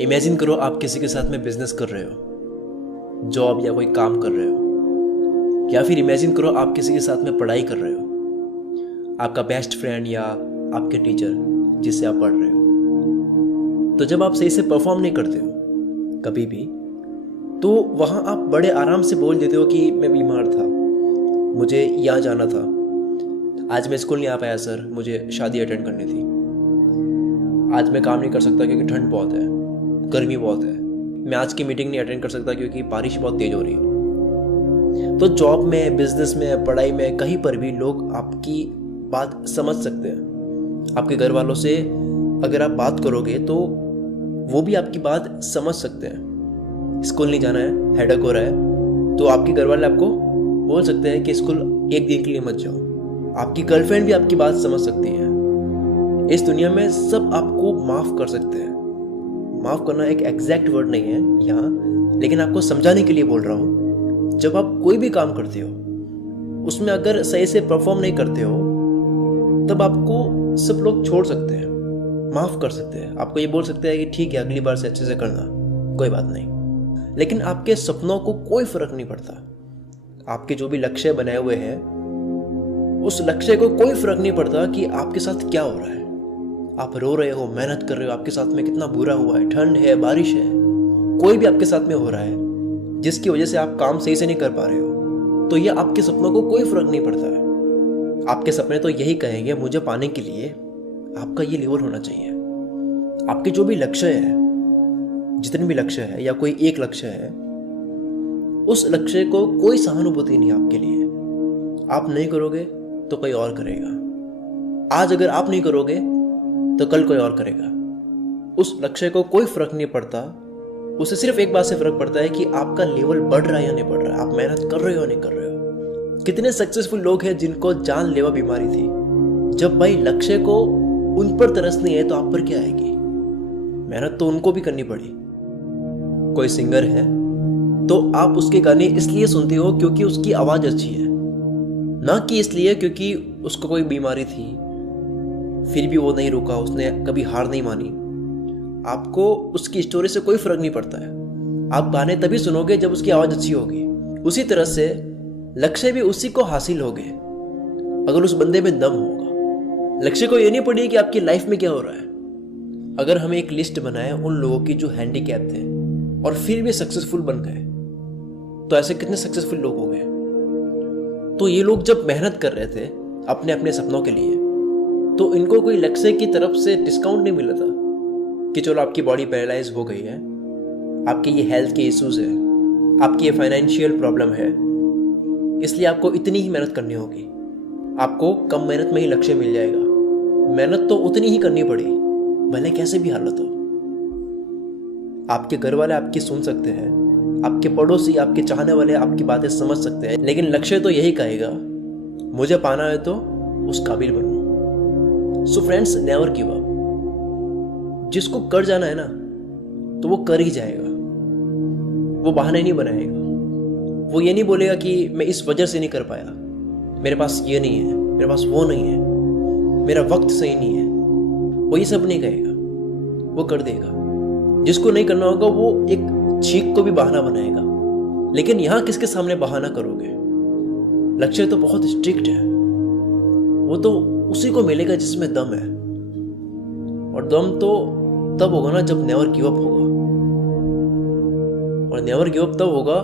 Imagine करो आप किसी के साथ में बिजनेस कर रहे हो, जॉब या कोई काम कर रहे हो, या फिर इमेजिन करो आप किसी के साथ में पढ़ाई कर रहे हो, आपका बेस्ट फ्रेंड या आपके टीचर जिससे आप पढ़ रहे हो। तो जब आप सही से परफॉर्म नहीं करते हो कभी भी, तो वहाँ आप बड़े आराम से बोल देते हो कि मैं बीमार था, मुझे यहाँ जाना था, आज मैं स्कूल नहीं आ पाया सर, मुझे शादी अटेंड करनी थी, आज मैं काम नहीं कर सकता क्योंकि ठंड बहुत है, गर्मी बहुत है, मैं आज की मीटिंग नहीं अटेंड कर सकता क्योंकि बारिश बहुत तेज हो रही है। तो जॉब में, बिजनेस में, पढ़ाई में, कहीं पर भी लोग आपकी बात समझ सकते हैं। आपके घर वालों से अगर आप बात करोगे तो वो भी आपकी बात समझ सकते हैं। स्कूल नहीं जाना है, हेडेक हो रहा है, तो आपके घर वाले आपको बोल सकते हैं कि स्कूल एक दिन के लिए मत जाओ। आपकी गर्लफ्रेंड भी आपकी बात समझ सकती है। इस दुनिया में सब आपको माफ कर सकते हैं। माफ करना एक एग्जैक्ट वर्ड नहीं है यहाँ, लेकिन आपको समझाने के लिए बोल रहा हूँ। जब आप कोई भी काम करते हो, उसमें अगर सही से परफॉर्म नहीं करते हो, तब आपको सब लोग छोड़ सकते हैं, माफ कर सकते हैं। आपको ये बोल सकते हैं कि ठीक है, अगली बार से अच्छे से करना, कोई बात नहीं। लेकिन आपके सपनों को कोई फर्क नहीं पड़ता। आपके जो भी लक्ष्य बनाए हुए हैं, उस लक्ष्य को कोई फर्क नहीं पड़ता कि आपके साथ क्या हो रहा है। आप रो रहे हो, मेहनत कर रहे हो, आपके साथ में कितना बुरा हुआ है, ठंड है, बारिश है, कोई भी आपके साथ में हो रहा है जिसकी वजह से आप काम सही से नहीं कर पा रहे हो, तो ये आपके सपनों को कोई फर्क नहीं पड़ता है। आपके सपने तो यही कहेंगे, मुझे पाने के लिए आपका ये लेवल होना चाहिए। आपके जो भी लक्ष्य है, जितने भी लक्ष्य है या कोई एक लक्ष्य है, उस लक्ष्य को कोई सहानुभूति नहीं आपके लिए। आप नहीं करोगे तो कोई और करेगा। आज अगर आप नहीं करोगे तो कल कोई और करेगा। उस लक्ष्य को कोई फर्क नहीं पड़ता। उसे सिर्फ एक बात से फर्क पड़ता है कि आपका लेवल बढ़ रहा है या नहीं बढ़ रहा है, आप मेहनत कर रहे हो या नहीं कर रहे हो। कितने सक्सेसफुल लोग हैं जिनको जानलेवा बीमारी थी। जब भाई लक्ष्य को उन पर तरस नहीं है तो आप पर क्या आएगी। मेहनत तो उनको भी करनी पड़ी। कोई सिंगर है तो आप उसके गाने इसलिए सुनते हो क्योंकि उसकी आवाज अच्छी है, ना कि इसलिए क्योंकि उसको कोई बीमारी थी, फिर भी वो नहीं रुका, उसने कभी हार नहीं मानी। आपको उसकी स्टोरी से कोई फर्क नहीं पड़ता है। आप गाने तभी सुनोगे जब उसकी आवाज अच्छी होगी। उसी तरह से लक्ष्य भी उसी को हासिल होगे अगर उस बंदे में दम होगा। लक्ष्य को ये नहीं पड़ी कि आपकी लाइफ में क्या हो रहा है। अगर हमें एक लिस्ट बनाए उन लोगों की जो हैंडीकैप थे और फिर भी सक्सेसफुल बन गए, तो ऐसे कितने सक्सेसफुल लोग हो गए। तो ये लोग जब मेहनत कर रहे थे अपने अपने सपनों के लिए, तो इनको कोई लक्ष्य की तरफ से डिस्काउंट नहीं मिला था कि चलो आपकी बॉडी पैरालाइज हो गई है, आपके ये हेल्थ के इश्यूज है, आपकी ये फाइनेंशियल प्रॉब्लम है, इसलिए आपको इतनी ही मेहनत करनी होगी। आपको कम मेहनत में ही लक्ष्य मिल जाएगा। मेहनत तो उतनी ही करनी पड़ी, भले कैसे भी हालत हो। आपके घर वाले आपकी सुन सकते हैं, आपके पड़ोसी, आपके चाहने वाले आपकी बातें समझ सकते हैं, लेकिन लक्ष्य तो यही कहेगा, मुझे पाना है तो उस काबिल बनो। So friends, never give up. जिसको कर जाना है ना, तो वो कर ही जाएगा। वो बहाने नहीं बनाएगा। वो ये नहीं बोलेगा कि मैं इस वजह से नहीं कर पाया, मेरे पास ये नहीं है, मेरे पास वो नहीं है, मेरा वक्त सही नहीं है। वो ये सब नहीं कहेगा, वो कर देगा। जिसको नहीं करना होगा वो एक छींक को भी बहाना बनाएगा। लेकिन यहां किसके सामने बहाना करोगे। लक्ष्य तो बहुत स्ट्रिक्ट है। वो तो उसी को मिलेगा जिसमें दम है, और दम तो तब होगा ना जब नेवर गिव अप होगा। और नेवर गिव अप तब होगा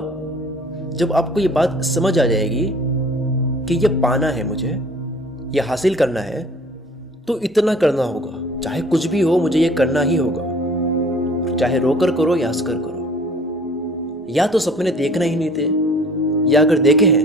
जब आपको ये बात समझ आ जाएगी कि ये पाना है, मुझे ये हासिल करना है, तो इतना करना होगा। चाहे कुछ भी हो, मुझे ये करना ही होगा। चाहे रोकर करो या हंसकर करो। या तो सपने देखना ही नहीं थे, या अगर देखे हैं